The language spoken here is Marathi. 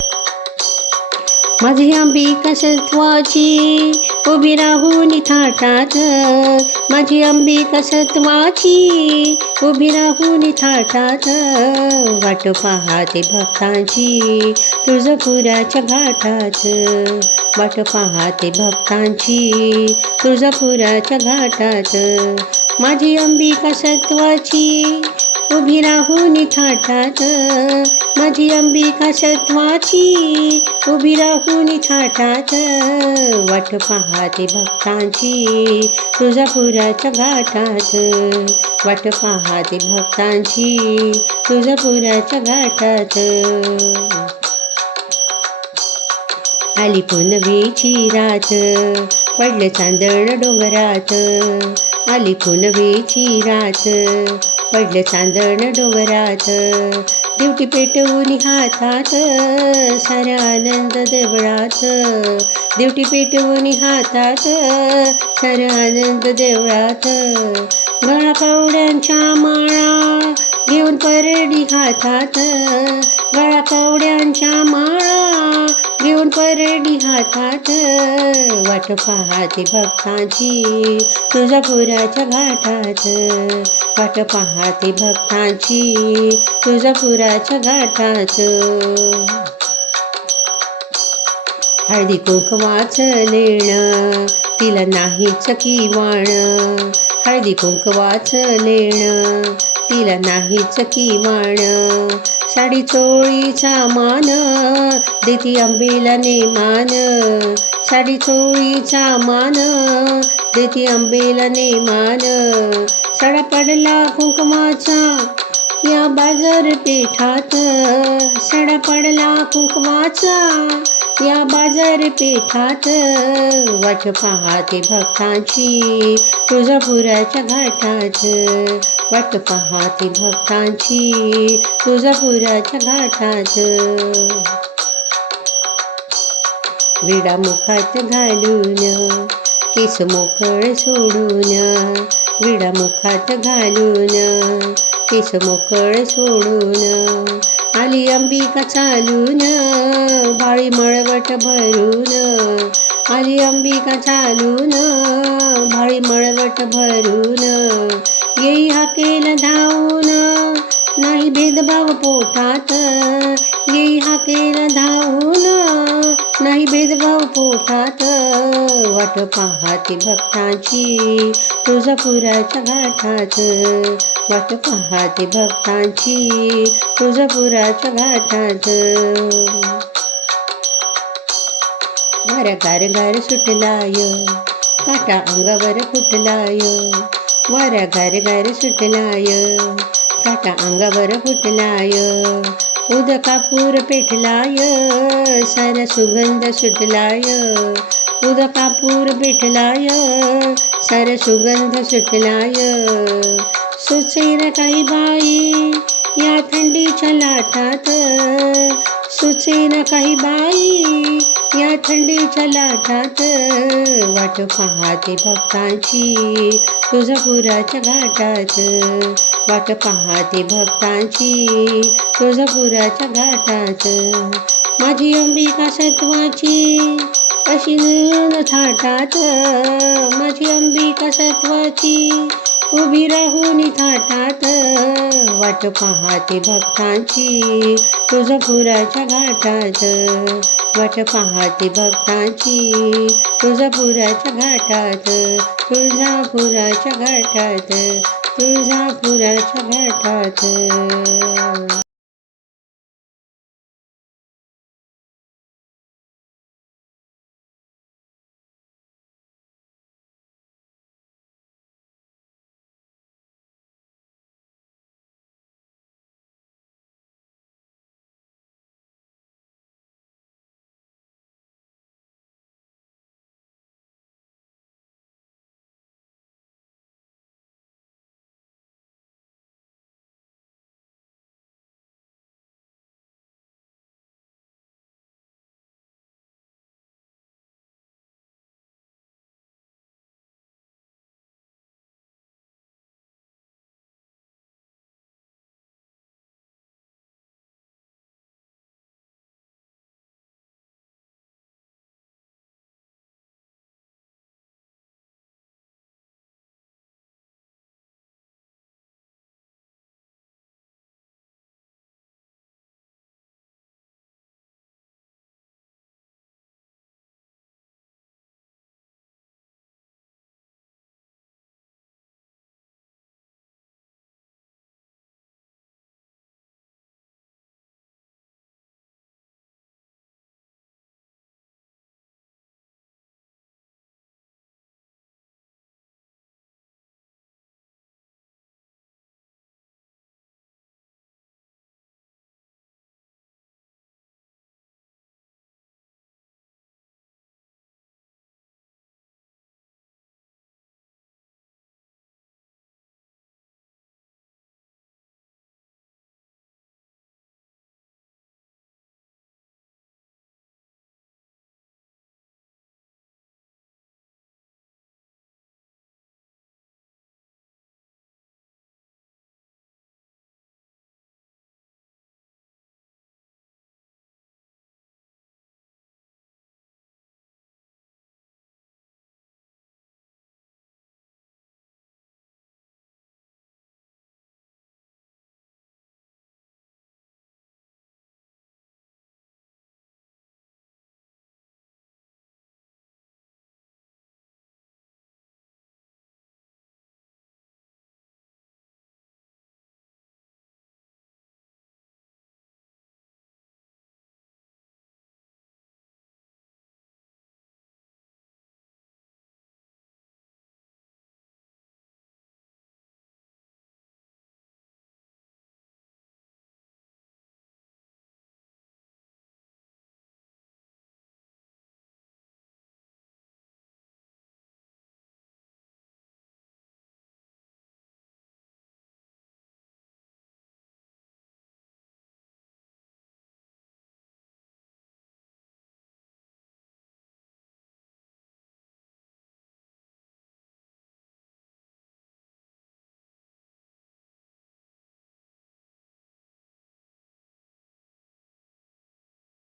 You. माझी अंबिका सत्वाची उभी राहून थाटात. माझी अंबिका सत्वाची उभी राहून थाटात. वाट पाहते भक्तांची तुळजापुराच्या घाटात. वाट पाहते भक्तांची तुळजापुराच्या घाटात. माझी अंबिका सत्वाची उभी राहून थाटात. माझी अंबिका सत्वाची उभी राहून थाटात वाट पाहते भक्तांची. तुळजापुराच्या घाटात. वाट पाहते भक्तांची. तुळजापुराच्या घाटात. आली पुनवेची रात. पडलं चांदण डोंगरात. आली पुनवेची रात. पडलं चांदण डोंगरात. दिवटी पेटवून हातात सारा आनंद देवळात. दिवटी पेटवून हातात सारा आनंद देवळात. गळा पावड्यांच्या माळा घेऊन परडी हातात. गळा पावड्यांच्या माळा घेऊन परडी हातात. वाट पाहते भक्तांची तुळजापुराच्या घाटात. वाट पाहते भक्तांची तुळजापुराच्या घाटात. हळदी कुंकवाचं लेणं तिला नाहीच किवाण. हळदी कुंकवाचं लेणं तिला नाहीच किवाण साडी चोळीचा मान देती अंबेला नेमान. साडी चोळीचा मान देती अंबेला नेमान. सडा पडला कुंकमाचा या बाजारपेठात. सडा पडला कुंकमाचा या बाजारपेठात वाट पाहते भक्तांची. तुळजापुराच्या घाटात वाट पाहते भक्तांची. तुळजापुराच्या घाटात विडा मुखात घालून केस मोकळ सोडून विडा मुखात घालून केस मोकळ सोडून आली अंबिका चालून बाळी मळवट भरून. आली अंबिका चालून भाळी मळवट भरून. येई हाकेल धावून नाही भेदभाव पोटात. येई हाकेल धावून नाही भेदभाव पोटात. वाट पाहते भक्तांची. तुळजापुराच्या घाटात. वाट पाहते भक्तांची. तुळजापुराच्या घाटात. घर घर घर सुटलाय. काटा अंगावर फुटलाय. वाऱ्या घर घर सुटलाय. काटा अंगावर फुटलाय. उदकापूर पेठलाय पेटलाय. सारा सुगंध सुटलाय. उदकापूर पेठलाय पेटलाय. सारा सुगंध सुटलाय. सुचेन काही बाई या थंडीच्या लाटात. सुचेन काही बाई या थंडीच्या लाटात वाट पाहते भक्तांची तुळजापुराच्या घाटात वाट पाहते भक्तांची तुळजापुराच्या घाटात. माझी अंबिका सत्वाची अशी न थाटात माझी अंबिका सत्वाची उभी राहून थाटात वाट पाहते भक्तांची तुळजापुराच्या घाटात वाट पाहते भक्तांची. तुळजापुराच्या घाटात तुळजापुराच्या घाटात तुळजापुराच्या घाटात.